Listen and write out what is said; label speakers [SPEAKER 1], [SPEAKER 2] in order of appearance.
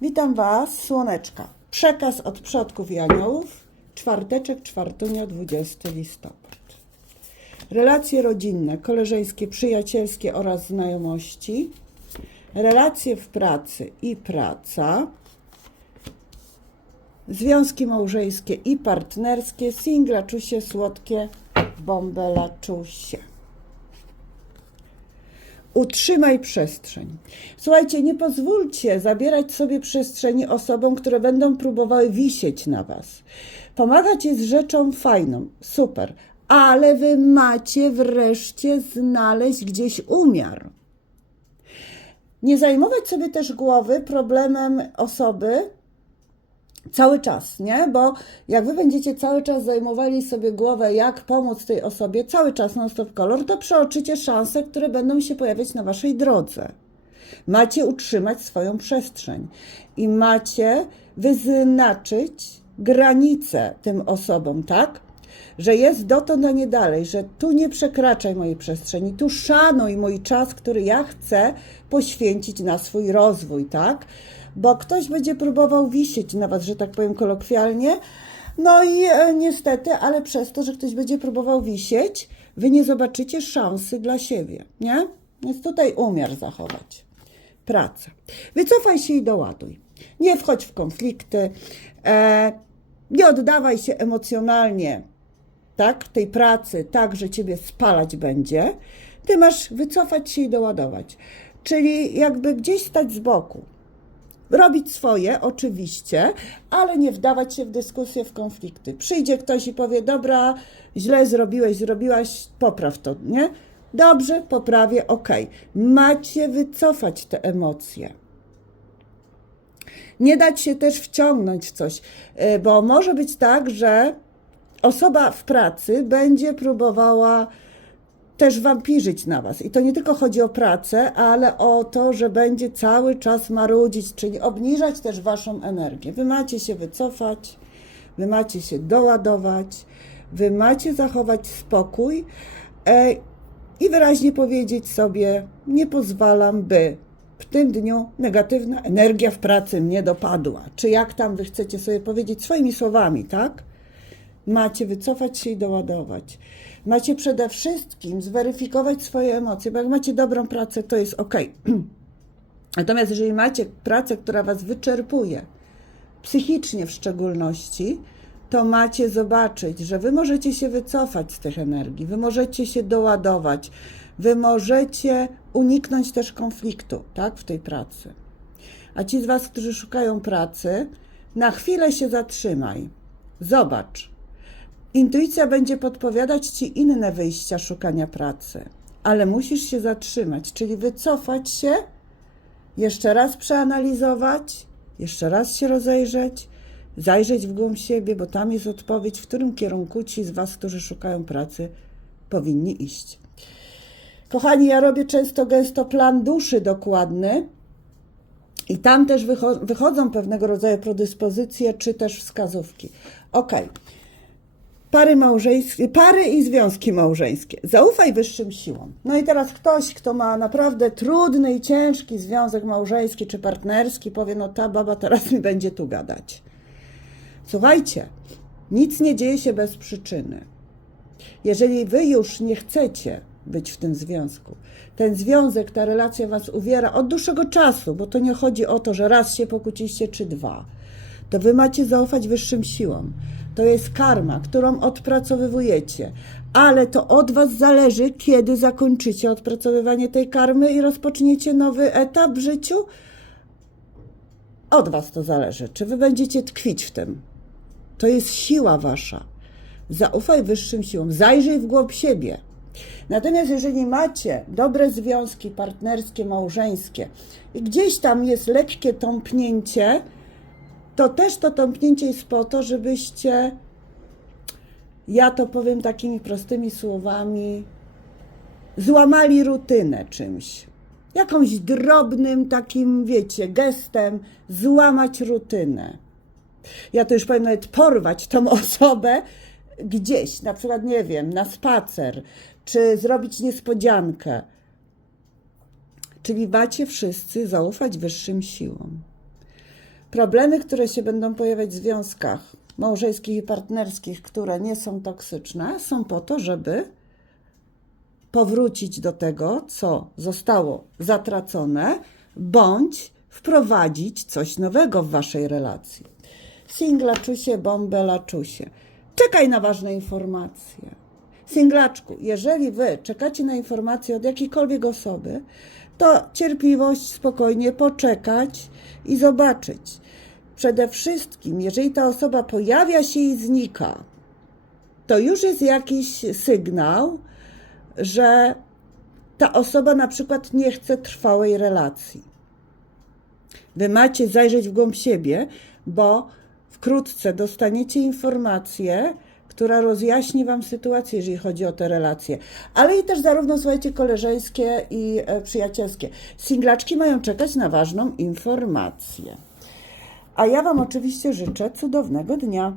[SPEAKER 1] Witam Was, słoneczka. Przekaz od przodków i aniołów, czwarteczek, czwartunia, 20 listopad. Relacje rodzinne, koleżeńskie, przyjacielskie oraz znajomości. Relacje w pracy i praca. Związki małżeńskie i partnerskie. Singlaczusie, słodkie, bąbelaczusie. Utrzymaj przestrzeń. Słuchajcie, nie pozwólcie zabierać sobie przestrzeni osobom, które będą próbowały wisieć na Was. Pomagać jest rzeczą fajną, super, ale Wy macie wreszcie znaleźć gdzieś umiar. Nie zajmować sobie też głowy problemem osoby, cały czas, nie? Bo jak wy będziecie cały czas zajmowali sobie głowę, jak pomóc tej osobie, cały czas non stop kolor, to przeoczycie szanse, które będą się pojawiać na waszej drodze. Macie utrzymać swoją przestrzeń i macie wyznaczyć granice tym osobom, tak? Że jest dotąd, a nie dalej, że tu nie przekraczaj mojej przestrzeni, tu szanuj mój czas, który ja chcę poświęcić na swój rozwój, tak? Bo ktoś będzie próbował wisieć na was, że tak powiem kolokwialnie. No i e, niestety, ale przez to, że ktoś będzie próbował wisieć, wy nie zobaczycie szansy dla siebie, nie? Więc tutaj umiar zachować. Praca. Wycofaj się i doładuj. Nie wchodź w konflikty. E, nie oddawaj się emocjonalnie tak, tej pracy, tak, że ciebie spalać będzie, ty masz wycofać się i doładować. Czyli jakby gdzieś stać z boku. Robić swoje, oczywiście, ale nie wdawać się w dyskusję, w konflikty. Przyjdzie ktoś i powie: Dobra, źle zrobiłeś, zrobiłaś, popraw to, nie? Dobrze, poprawię, okej. Macie wycofać te emocje. Nie dać się też wciągnąć w coś, y, bo może być tak, że osoba w pracy będzie próbowała też wampirzyć na was. I to nie tylko chodzi o pracę, ale o to, że będzie cały czas marudzić, czyli obniżać też waszą energię. Wy macie się wycofać, wy macie się doładować, wy macie zachować spokój e, i wyraźnie powiedzieć sobie: Nie pozwalam, by w tym dniu negatywna energia w pracy mnie dopadła. Czy jak tam wy chcecie sobie powiedzieć swoimi słowami, tak? Macie wycofać się i doładować. Macie przede wszystkim zweryfikować swoje emocje, bo jak macie dobrą pracę, to jest ok. Natomiast jeżeli macie pracę, która was wyczerpuje, psychicznie w szczególności, to macie zobaczyć, że wy możecie się wycofać z tych energii, wy możecie się doładować, wy możecie uniknąć też konfliktu, tak, w tej pracy. A ci z was, którzy szukają pracy, na chwilę się zatrzymaj. Zobacz, Intuicja będzie podpowiadać ci inne wyjścia szukania pracy, ale musisz się zatrzymać, czyli wycofać się, jeszcze raz przeanalizować, jeszcze raz się rozejrzeć, zajrzeć w głąb siebie, bo tam jest odpowiedź, w którym kierunku ci z Was, którzy szukają pracy, powinni iść. Kochani, ja robię często gęsto plan duszy dokładny. I tam też wycho- wychodzą pewnego rodzaju predyspozycje, czy też wskazówki. Okej pary małżeńskie, pary i związki małżeńskie. Zaufaj wyższym siłom. No i teraz ktoś, kto ma naprawdę trudny i ciężki związek małżeński czy partnerski, powie: No ta baba teraz mi będzie tu gadać. Słuchajcie, nic nie dzieje się bez przyczyny. Jeżeli wy już nie chcecie być w tym związku, ten związek, ta relacja was uwiera od dłuższego czasu, bo to nie chodzi o to, że raz się pokłóciliście czy dwa, to wy macie zaufać wyższym siłom. To jest karma, którą odpracowywujecie, ale to od Was zależy, kiedy zakończycie odpracowywanie tej karmy i rozpoczniecie nowy etap w życiu. Od Was to zależy, czy Wy będziecie tkwić w tym. To jest siła Wasza. Zaufaj wyższym siłom, zajrzyj w głąb siebie. Natomiast jeżeli macie dobre związki partnerskie, małżeńskie i gdzieś tam jest lekkie tąpnięcie, to też to tąpnięcie jest po to, żebyście, ja to powiem takimi prostymi słowami, złamali rutynę czymś. Jakąś drobnym takim, wiecie, gestem złamać rutynę. Ja to już powiem nawet porwać tą osobę gdzieś, na przykład, nie wiem, na spacer, czy zrobić niespodziankę. Czyli macie wszyscy zaufać wyższym siłom. Problemy, które się będą pojawiać w związkach małżeńskich i partnerskich, które nie są toksyczne, są po to, żeby powrócić do tego, co zostało zatracone, bądź wprowadzić coś nowego w waszej relacji. Singlaczusie, bombelaczusie. Czekaj na ważne informacje. Singlaczku, jeżeli wy czekacie na informacje od jakiejkolwiek osoby, to cierpliwość, spokojnie poczekać i zobaczyć. Przede wszystkim, jeżeli ta osoba pojawia się i znika, to już jest jakiś sygnał, że ta osoba na przykład nie chce trwałej relacji. Wy macie zajrzeć w głąb siebie, bo wkrótce dostaniecie informację, która rozjaśni Wam sytuację, jeżeli chodzi o te relacje. Ale i też zarówno, słuchajcie, koleżeńskie i e, przyjacielskie. Singlaczki mają czekać na ważną informację. A ja Wam oczywiście życzę cudownego dnia.